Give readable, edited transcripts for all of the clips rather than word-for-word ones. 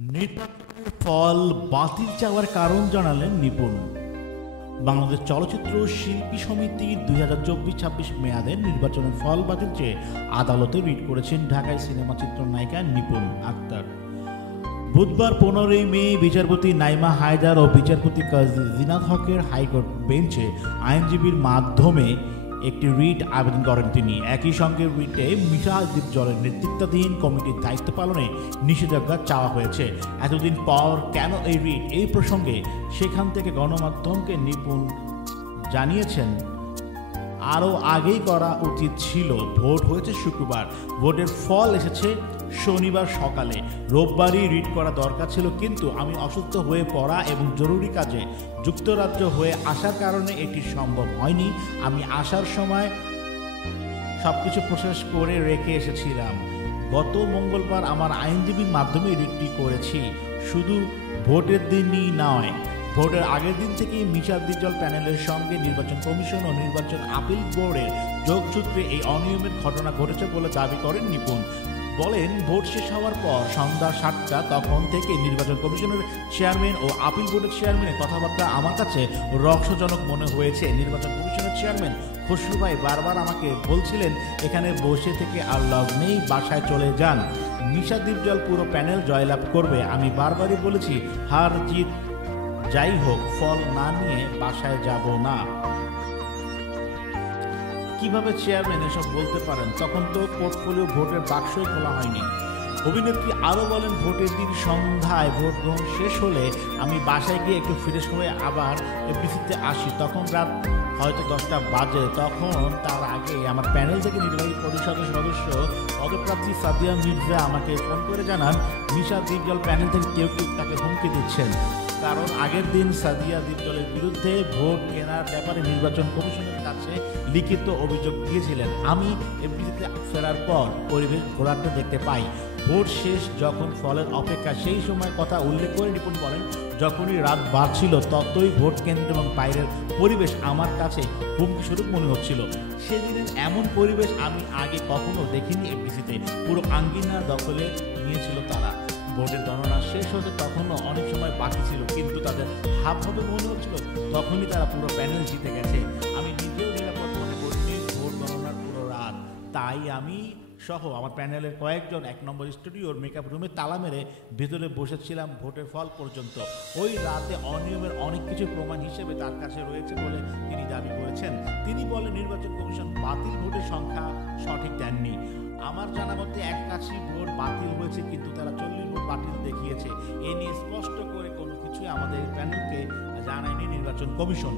নির্বাচনের ফল বাতিল চাওয়ার কারণ জানালেন নিপুণ। বাংলাদেশ চলচ্চিত্র শিল্পী সমিতির 2024-26 মেয়াদের নির্বাচনের ফল বাতিল চেয়ে আদালতে রিট করেছেন ঢাকায় সিনেমা চিত্রনায়িকা নিপুণ আক্তার। বুধবার 15 মে বিচারপতি নাইমা হায়দার ও বিচারপতি কাজী জিনাত হকের হাইকোর্ট বেঞ্চে আইনজীবীর মাধ্যমে একটি রিট আবেদন করেন তিনি। একই সঙ্গে রিটে মিশা দীপজলের নেতৃত্বাধীন কমিটির দায়িত্ব পালনে নিষেধাজ্ঞা চাওয়া হয়েছে। এতদিন পর কেন এই রিট, এই প্রসঙ্গে সেখান থেকে গণমাধ্যমকে নিপুণ জানিয়েছেন, আরও আগেই করা উচিত ছিল। ভোট হয়েছে শুক্রবার, ভোটের ফল এসেছে শনিবার সকালে। রোববারই রিট করা দরকার ছিল, কিন্তু আমি অসুস্থ হয়ে পড়া এবং জরুরি কাজে যুক্তরাজ্য হয়ে আসার কারণে এটি সম্ভব হয়নি। আমি আসার সময় সবকিছু প্রসেস করে রেখে এসেছিলাম। গত মঙ্গলবার আমার আইনজীবীর মাধ্যমে রিটটি করেছি। শুধু ভোটের দিনই নয়, ভোটের আগের দিন থেকেই মিশা দীপজল প্যানেলের সঙ্গে নির্বাচন কমিশন ও নির্বাচন আপিল বোর্ডের যোগসূত্রে এই অনিয়মের ঘটনা ঘটেছে বলে দাবি করেন নিপুণ। বলেন, ভোট শেষ হওয়ার পর সন্ধ্যা 7টা তখন থেকে নির্বাচন কমিশনের চেয়ারম্যান ও আপিল বোর্ডের চেয়ারম্যানের কথাবার্তা আমার কাছে রহস্যজনক মনে হয়েছে। নির্বাচন কমিশনের চেয়ারম্যান খসরু ভাই বারবার আমাকে বলছিলেন, এখানে বসে থেকে আর লাভ নেই, বাসায় চলে যান। মিশা দীপজল পুরো প্যানেল জয়লাভ করবে। আমি বারবারই বলেছি, হার জিত যাই হোক, ফল না নিয়ে বাসায় যাব না। কিভাবে চেয়ারম্যান এসব বলতে পারেন? তখন তো পোর্টফোলিও ভোটের বাক্সই খোলা হয়নি। অভিনেত্রী আরও বলেন, ভোটের দিন সন্ধ্যায় ভোট গ্রহণ শেষ হলে আমি বাসায় গিয়ে একটু ফ্রেশ হয়ে আবার এফডিসিতে আসি। তখন রাত হয়তো 10টা বাজে। তখন তার আগে আমার প্যানেল থেকে নির্বাহী পরিষদের সদস্য পদপ্রার্থী সাদিয়া মির্জা আমাকে ফোন করে জানান, মিশা দীপজল প্যানেল থেকে কেউ তাকে হুমকি দিচ্ছেন। কারণ আগের দিন সাদিয়া দীপজলের বিরুদ্ধে ভোট কেনার ব্যাপারে নির্বাচন কমিশনের কাছে লিখিত অভিযোগ দিয়েছিলেন। আমি এফডিসিতে ফেরার পর পরিবেশ ঘোরাতে দেখতে পাই। ভোট শেষ যখন ফলের অপেক্ষা, সেই সময় কথা উল্লেখ করে নিপুণ বলেন, যখনই রাত বাড়ছিল ততই ভোট কেন্দ্র এবং বাইরের পরিবেশ আমার কাছে হুমকি স্বরূপ মনে হচ্ছিল। সেদিনের এমন পরিবেশ আমি আগে কখনো দেখিনি। এফডিসিতে পুরো আঙ্গিনা দখলে নিয়েছিল তারা। ভোটের গণনা শেষ হতে তখনও অনেক সময় বাকি ছিল, কিন্তু তাদের হাবভাবে মনে হচ্ছিল তখনই তারা পুরো প্যানেল জিতে গেছে। আমি নিজেও নিরাপদ মনে করিনি ভোট গণনার পুরো রাত। তাই আমি সহ আমার প্যানেলের কয়েকজন 1 নম্বর স্টুডিওর মেকআপ রুমে তালা মেরে ভেতরে বসেছিলাম ভোটের ফল পর্যন্ত। ওই রাতে অনিয়মের অনেক কিছু প্রমাণ হিসেবে তার কাছে রয়েছে বলে তিনি দাবি করেছেন। তিনি বলেন, নির্বাচন কমিশন বাতিল ভোটের সংখ্যা সঠিক দেননি। আমার জানা মতে 81 ভোট বাতিল হয়েছে, কিন্তু তারা 40 ভোট বাতিল দেখিয়েছে। এ নিয়ে স্পষ্ট করে কোনো কিছুই আমাদের প্যানেলকে জানায়নি নির্বাচন কমিশন।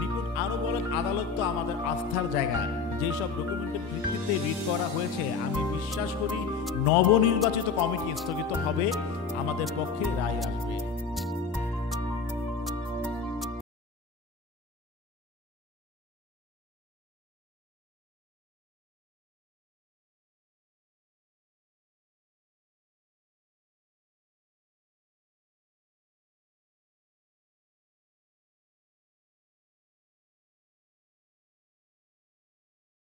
নিপুণ আরও বলেন, আদালত তো আমাদের আস্থার জায়গা। যেসব ডকুমেন্টের ভিত্তিতে রিট করা হয়েছে, আমি বিশ্বাস করি নবনির্বাচিত কমিটি স্থগিত হবে, আমাদের পক্ষে রায় আসবে।